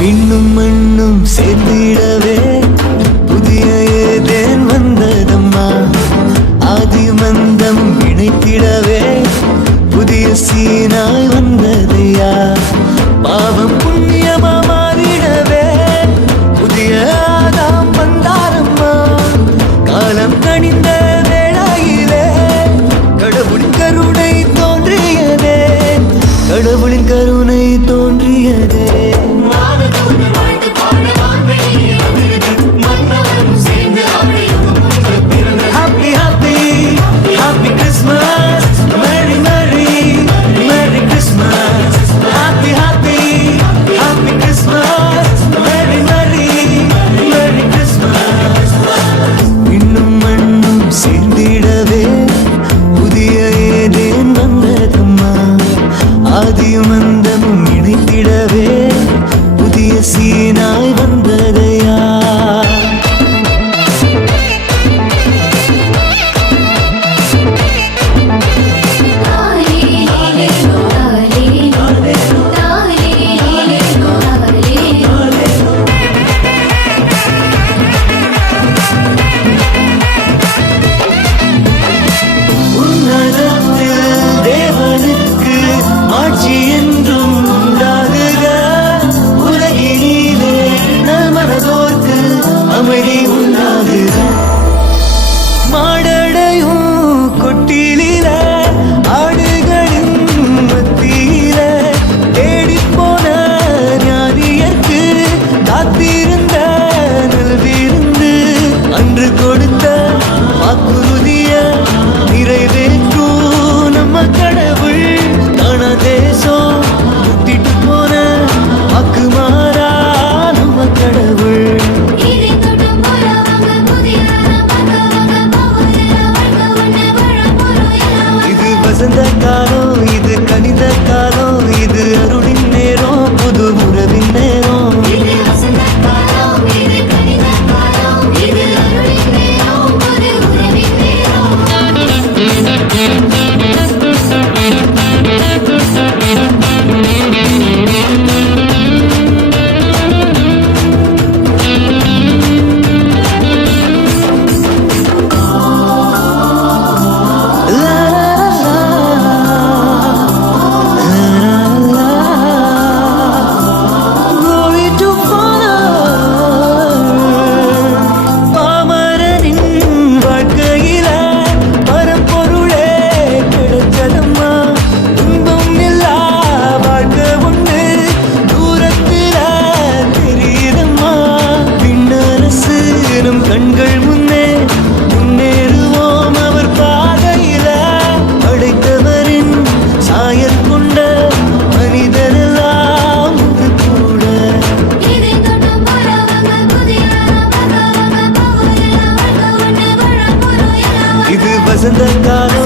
விண்ணும் மண்ணும் சேர்ந்திடவே புதிய ஏதேன் வந்ததம்மா. ஆதி மந்தம் இணைத்திடவே புதிய சீனாய் வந்ததையா. பாவம் புண்ணியமா மாறிடவே புதிய ஆதாம் வந்தாரம்மா. காலம் கணிந்த வேளையிலே கடவுளின் கருணை தோன்றியதே, கடவுளின் கருணை தோன்றியதே. Happy, happy, happy Christmas, Merry, Merry, Merry Christmas. Happy, happy, happy Christmas, Merry, Merry, Merry Christmas. இன்னும் மண்ணும் சேர்ந்திடவே புதிய ஏதேன் வந்ததம்மா. ஆதியும் அந்தமும் இணைத்திடவே புதிய சீனாய் வந்ததையா. தேவனுக்கு ஆட்சி என்றும் உண்டாகுக. உலகினிலே நல்மனதோர்க்கு அமைதி உண்டாகுக. மாடடையும் கொட்டிலில ஆடுகளின் மத்தியில தேடிப்போன ஞானியர்க்கு காத்திருந்த நல்விருந்து அன்று கொடுத்த வாக்குறுதிய நிறைவேற்றும் நம்ம கடவுள். காண தேசம் விட்டுட்டு போன வாக்கு மாறா நம்ம கடவுள். இது வசந்த காலம், இது கனித காலம், இது அருளின் நேரம், புது உறவின் நேரம். கண்கள் முன்னே முன்னேறுவோம் அவர் பாதையில. படைத்தவரின் சாயல் கொண்ட மனிதரெல்லாம் கூட. இது வசந்த காலம்.